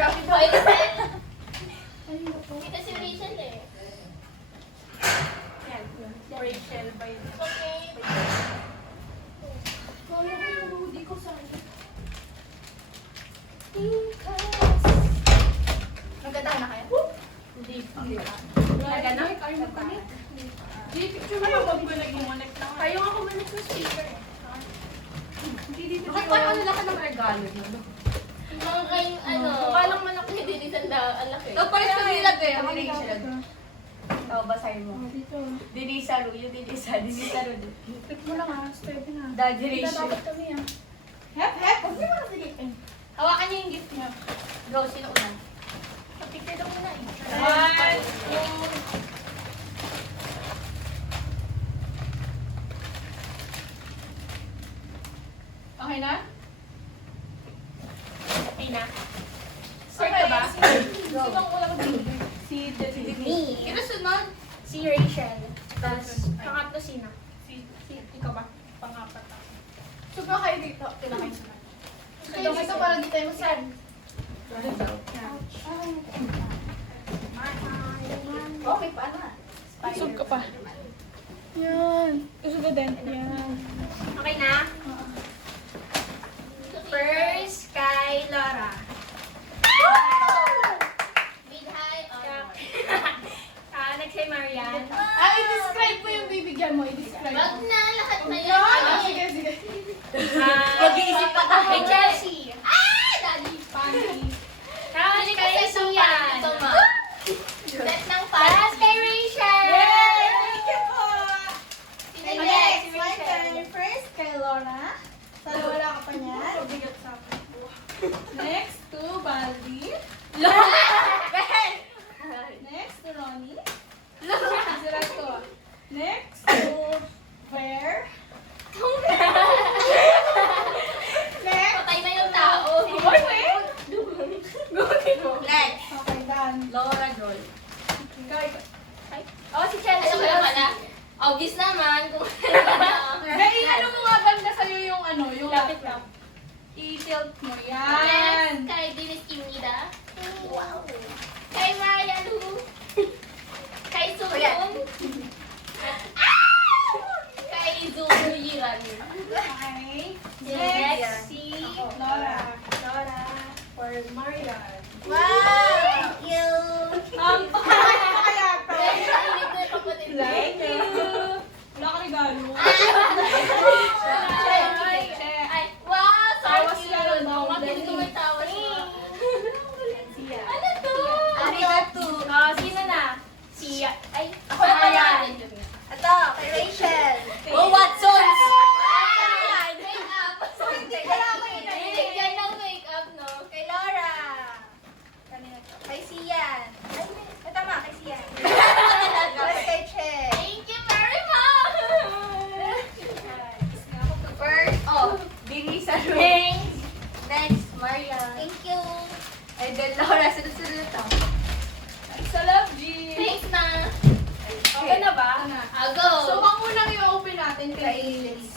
Shopee boy. Kita si Rachel eh. Yan. Rachel by... Okay. Kaya ko yung hoodie ko sa akin. Magkataon na kayo? Hindi pa. Nagana? Kayo magkalit? Hindi, picture mo yung wag ko nag-connect na. Kayo nga kumalit sa speaker eh. Hindi dito. Bakit parang ang laki ng regalo mo? Mga kayong ano. Mukha lang man ako. Hindi din ang laki. Nagpalit ko nila to yung Rachel. Ikaw, basahin mo. Dito. Denisa Ru, yung Denisa Ru. Click mo lang ha. Steady na. Daddy Kita Rachel. dapat kami ha. Hep, hep. Huwag mo lang sigipin. Hawakan niyo yung gift niyo. Go, sino una? Picture daw muna eh. 1, 2. Okay na? Okay na. Start ka ba? Sino ang unang dito? Si Me. Sino sunod? Si Rachel. Tapos, pangatlo sino? Si ikaw ba? Pangapat ako. Suga kayo dito. Kailan kayo sunod? Kayo dito para di tayo masan. Okay, paano na? Sug ka pa. Yan. Usog ka din. Yan. Okay na? First, kay Laura. Big hi, honor. Next kay Marian. I-describe mo yung bibigyan mo. I-describe Wag mo. na, lahat na yan. Ah, sige, sige. Mag-iisip pa tayo. Kay Chelsea. Daddy. Funny. Tapos kay Suyan. Ito, ma. Set ng pass kay Rachel. Yay! Thank you po! Sino next? Si My Rachel. turn first kay Laura. Sana wala ka pa niyan. Pabigat sa akin. Next to Baldi. Next to Ronnie. Sila to. Next to Bear. Next. Patay na yung tao. Oy, wait! Gutin mo. Next. Okay, done. Laura Joy. Ikaw, ikaw. Oh, si Chelsea. Ano ba pala? Obvious naman kung Dahil ano mo nga banda sa'yo yung ano, yung Lapit lang. i-tilt mo. Next, Yan. kay Dennis Kimida. Wow. Kay Marian Hu. Kay Suyon. Kay Zulu Yiran. Okay. Next, si Laura. Laura. For Marian. Wow! Thank you. Kaya to. Kay Init na yung kapatid niya. Thank you. Wala ka regalo. Ay, wow, Tawas thank lang, you. no? Mabilis ko may tawas mo. Ano to? Arigato. Sino na? Si, ay, ako na pala. Ito, kay Rachel. Oh, Watson! Make-up. Hindi ko lang ako yun. Binigyan ng make-up, no? Kay Laura. Kanina to. Kay Sian. Ay, ito ma, kay Sian. Tapos kay Che. Thank you very much! First, Denisa Ru. Thanks! Next, Marian. Thank you. And then Laura, sunod-sunod na to. Sa Love G. Thanks, ma! Okay na ba? I'll go! So, ang unang i-open natin kay Liz.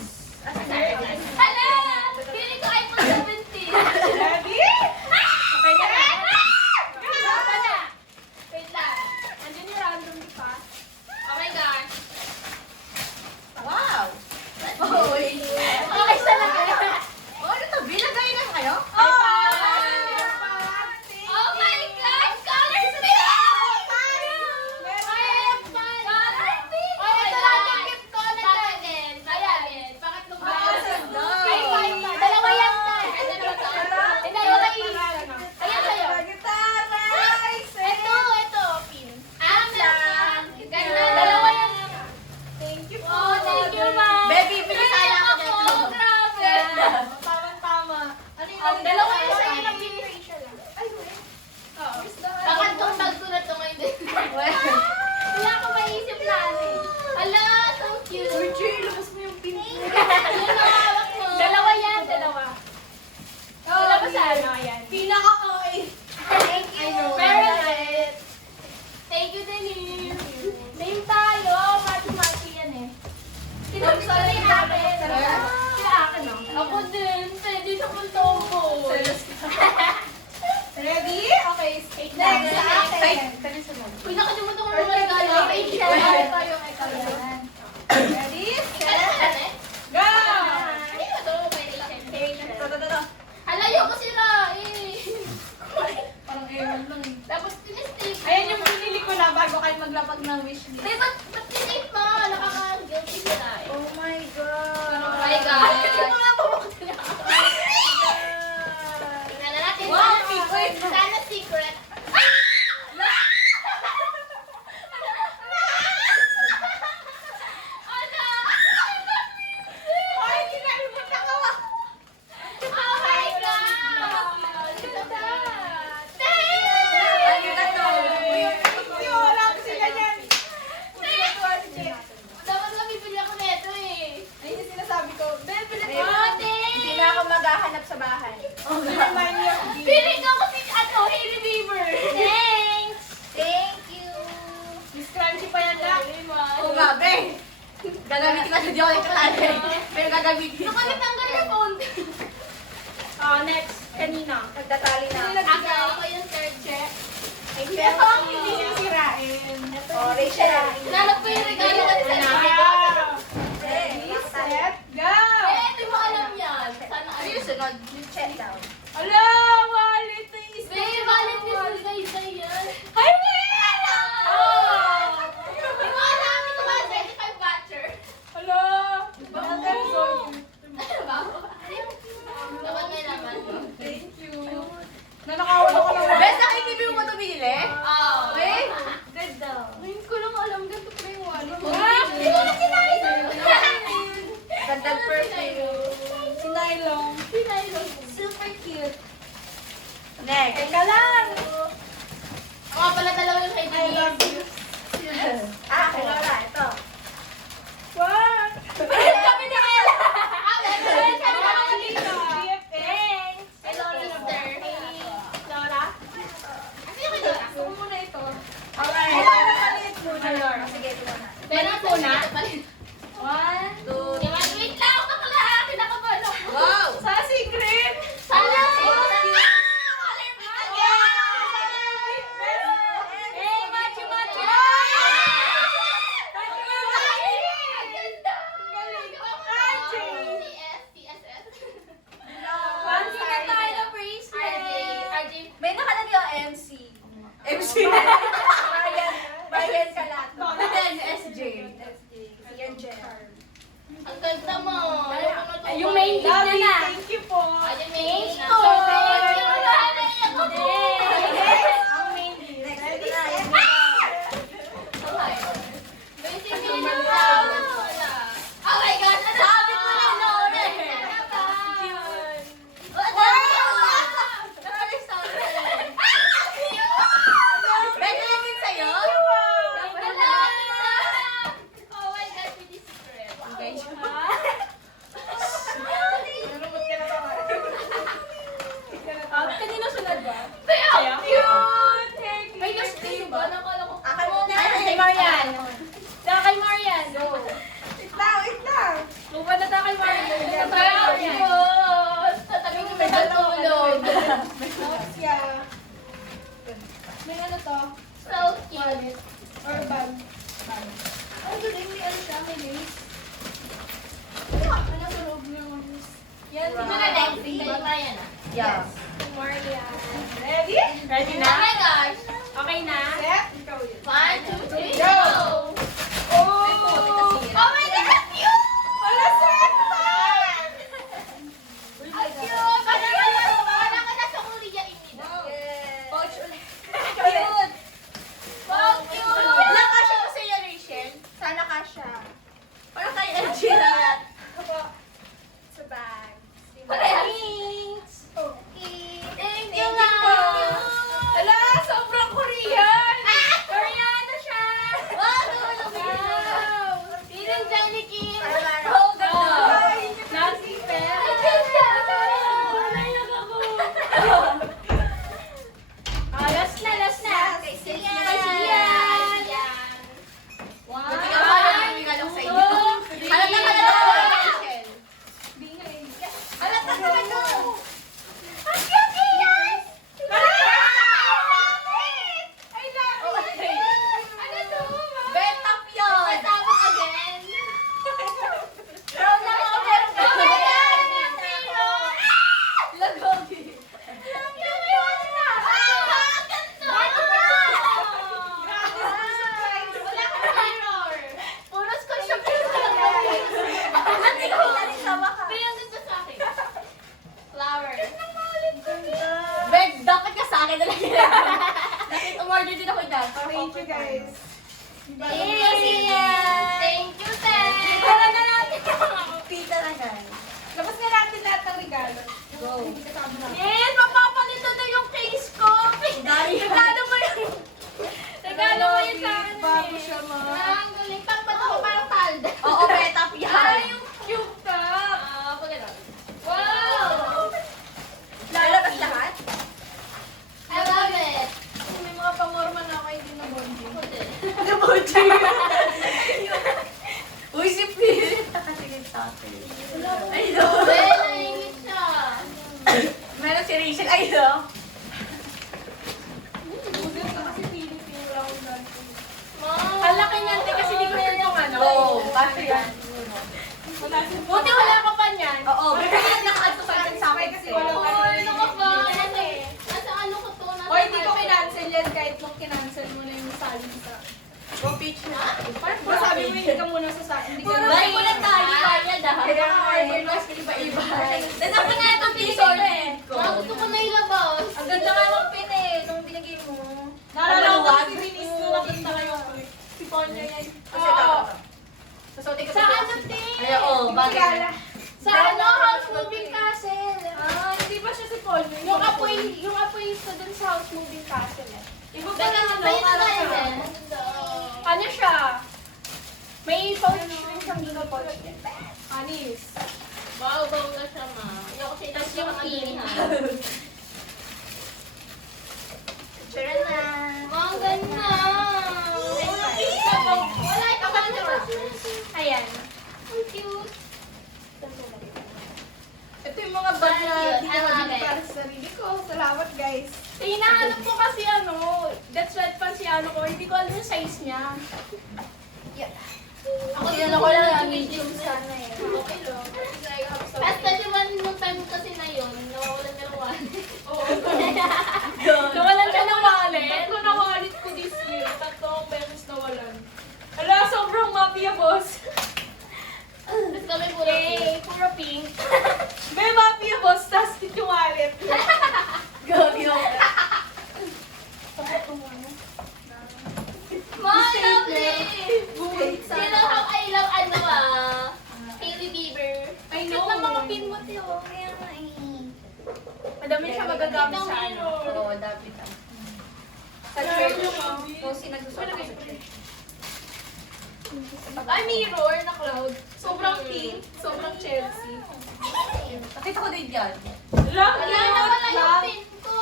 Hala! Feeling ko iPhone 17. Ready? Okay na ba? Basta na! Wait lang. Andiyan yung random pa. Oh my gosh. Wow! Oh, Okay, talaga. ano to? Bilagay na kayo? Oh my gosh! Color pink! Color pink! Oh my God! Bakit din? Ayan. Pangatlong bayan. Ay, dalawa yan na. Dalawa to. Dalawa kayo. Ayan sa'yo. Gitara. Ito, pin. Lang. Ganda, dalawa yan. Thank you po. Oh, thank you, ma'am. Baby, bilis Kaya ako ako. Grabe. Tama-tama. Ano yung Ang dalawa tayo maglapag ng wishlist. Hey, ba't tinate mo? Nakaka-guilty sila eh. Oh my God. Oh my God. Yung mga pumunta na. Tingnan na natin. Wow, Sana- secret. Sana secret. Ay, kinalimutan ko. Oh my God! Look at that! Ayun na to. Hindi, wala ko sila yan. Dapat nga bibili ako nito eh. Ayun yung sinasabi ko. Ben, pili mo. Ate! Hindi na ako maghahanap sa bahay. Remind me of you. Pili ko kasi Hailey Bieber. Thanks! Thank you. Miss Crunchy pa yan lang. Oo nga, be. Gagamitin ko sa di ako nagkakali. Pero gagamitin ko. Nakalitanggal yung phone. Next, kanina. Nagtatali na. Ako yung third check. Hindi ako ang hindi sisirain. Oh, Rachel. Nanap ko yung regalo ko sa sabi ko. Ready, set, go! Eh, di mo alam yan. Sana Ano yung sunod? You check down. Ala, wallet na is. Babe, wallet ni Sulgay yan. Ay, wala! Oh! Di mo alam, ito ba 25 voucher? Ala! Dapat may laman. Thank you. Nanakawala ko lang. Best, nakikibig mo ba ito binili? Oh. Wait. Ganda. Ngayon ko lang alam, ganito pa yung wallet. Hindi ko na sinabi sa'yo. Gandang perfume. Sinailong. Sinailong. Super cute. Next. Teka lang. Ako pala dalawa yung kay I love you. Kay Lola. Ito. What? Kami ni Ella. Meron kami mga dito. BFF. Hello, mister. Laura? Ano yung kay Laura? Gusto mo muna ito. Alright. Palit muna, Laura. Sige, ito muna. Pero Palit muna. One, Two. wait lang. Bakla. Kinakabahan ako. Wow. Sa secret. Sana. Hey, macho, macho. Fancy na tayo na bracelet. May nakalagay ang MC. MC. Brian Calato. Then, SJ. Yan, Jen. Ang ganda mo. Ayoko na to. Yung main gift Love niya you. na. Thank you po. Ay, yung main gift. So, Thank you. Nanay ako po. Ang main gift. Next, ito na. Yan. Basic minimum lang. Oh my God! Sabi ko na Laura. Benjamin sa'yo? Oh my God, pretty secret. Kanino sunod ba? Kaya Cute! may last day ba? Nakala ko. Akin muna. Kay Marian. Saka kay Marian. Go. Wait lang. Lupa na tayo kay Marian. Saka kay Thank Marian. you. Tatabi ko sa tulog. Yeah. May ano to? So cute. Or bag. Ang galing, may ano siya, may lace. Ano sa loob niya? Yan, ito na next. Kay Marian. Yeah. Marian. Ready? Ready Oh my gosh. Okay na? Set? Ikaw yun. 1, 2, 3, Go. go! Oh! Oh my God, cute! Wala set man! Ang cute! Parang ka nasa Korea, Imida. Pouch ulit. Cute. Wow, cute! Ilang kasya mo sa'yo, Rachel? Sana kasha. Parang kay LG na. Sa bag. Thanks! Okay. Thank you, Thank you ma'am! po. Ala, sobrang Korean! lang. Thank you, guys. Thank you, Sian. Thank you, Sen. Para na natin yung mga Pita na guys. Labas na natin lahat ng regalo. Go. Yes, magpapalito na yung case ko. Regalo mo yun. Regalo mo yun sa akin. Bago siya, ma. Ang galing. Pagpato ko parang palda. Oo, petap yan. Ay, yung cute top. Ah, pagkano. Wow. Lalabas lahat? I love it. May mga pangorma na ako, hindi na bonding. Uy, si Philip. Nakatingin sa akin. Ay, no. Well, naingit siya. Meron si Rachel. Ay, no. Bugat na kasi Philippine round natin. Mom. Ang laki niyan, te, kasi di ko sure yung ano. Oo, kasi yan. Buti wala ka pa niyan. Oo, bigyan naka-add to sa akin Kasi eh. walang ano. Ano ka ba? Nasa ano ko to? Nasa O, hindi ko kinancel yan kahit nung kinancel mo na yung sali sa... Go pitch na. Parang sabi mo hindi ka muna sa sali. Hindi ka Dahil ko lang tayo kaya dahil. Kaya nga, Kaya mas iba-iba. Tapos ako na itong t-shirt eh. Mom, gusto ko na ilabas. Ang ganda nga ng pin eh, nung binigay mo. Naalala ko Maluwag. si Denise nung nakita kayo. Si Ponya yan. Kasi tapos. Susutin ko Sa sa ano, te? Ay, oo, bagay. Sa ano, house moving castle. Ah, hindi ba siya si Ponya? Yung apoy sa dun sa house moving castle eh. Iba pa Pero lang ano, tayo na tayo siya. din. Ano siya? May pouch rin siyang gina-pouch. Anis. Wow, bongga siya, ma. Ayoko siya Tas yung pin. Picture na. Ang ganda. Wala ito ka na. Ayan. Ang cute. Ito yung mga bag na Cute. hindi I ko love mabili it. para sa sarili ko. Salamat, guys. Hinahanap ko kasi ano, that's sweatpants si ano ko. Hindi ko alam yung size niya. Ako din Tinanong ko lang ang medium sana eh. Okay lang. At 31 nung time kasi na yun, nawawalan ka ng wallet. Oo. Nawalan siya ng wallet. Tatlo na wallet ko this year. Tatlo ang beses nawalan. Ala, sobrang mafia, boss. Tapos kami puro Hey, puro pink. May mafia, boss. Tas yung wallet. Gagi ako. Mom, lovely! You know how I love ano Hailey Bieber. I Cute know. ng mga pin mo, tiyo. Kaya nga eh. Madami siya magagamit sa ano. Oo, dapat ah. Sa Ay, church. yung- Kasi nagsusuot ako. Ay, mirror na cloud. Sobrang pink. Sobrang Chelsea. Nakita ko din yan. Lang, Wala na wala yung pin ko.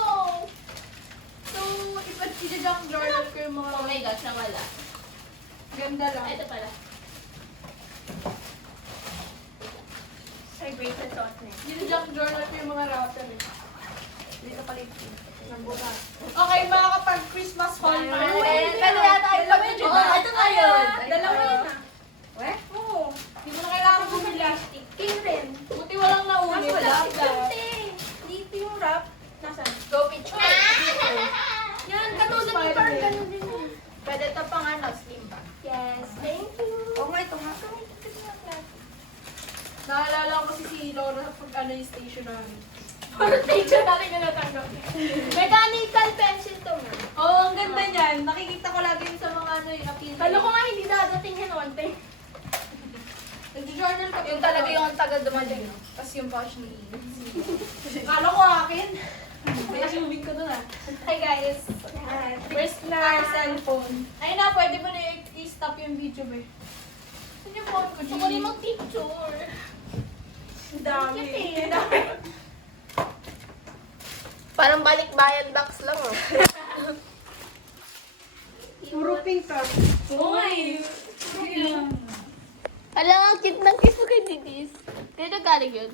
So, ipag-junk journal ko yung mga Oh my gosh, nawala. ganda lang. Ay, ito pala. Ay, great na thought na junk journal ko yung mga router eh. Dito pala yung pin. Nagbukas. Okay, mga kapag-Christmas haul na. Kano yata yung Dalawa yun, Oo, ito na yun. Dalawa yun ah. Weh? Oo. Hindi mo na kailangan bumili plastic. Pin rin. Buti walang nauli. Mas wala. Dito yung wrap. Nasaan? Go picture. Yan, katulad ni Spider-Man. Parang ganun din. Pwede ito pang ano, slim bag. Yes, thank you. Oo nga, ito nga. Naalala ko si Laura pag ano yung station namin. Parang picture natin na natanggap. Mechanical pencil to nga. Oo, ang ganda niyan. Nakikita ko lagi yun sa mga ano yung appeal. Kala ko nga hindi dadating yan one time. Nag-journal ka. Yung talaga yung ang taga dumating. Tapos yung pouch ni Kala ko akin. May zooming ko doon ah. Hi guys. First na our cellphone. Ay na, pwede mo na i-stop yung video ba? Saan yung phone ko, Gusto ko rin mag-picture. Ang dami. Cute eh. Parang balikbayan box lang oh. Puro pink ah. Uy! Alam, ang cute ng kiss mo kay Didis. Kaya nagaling yun.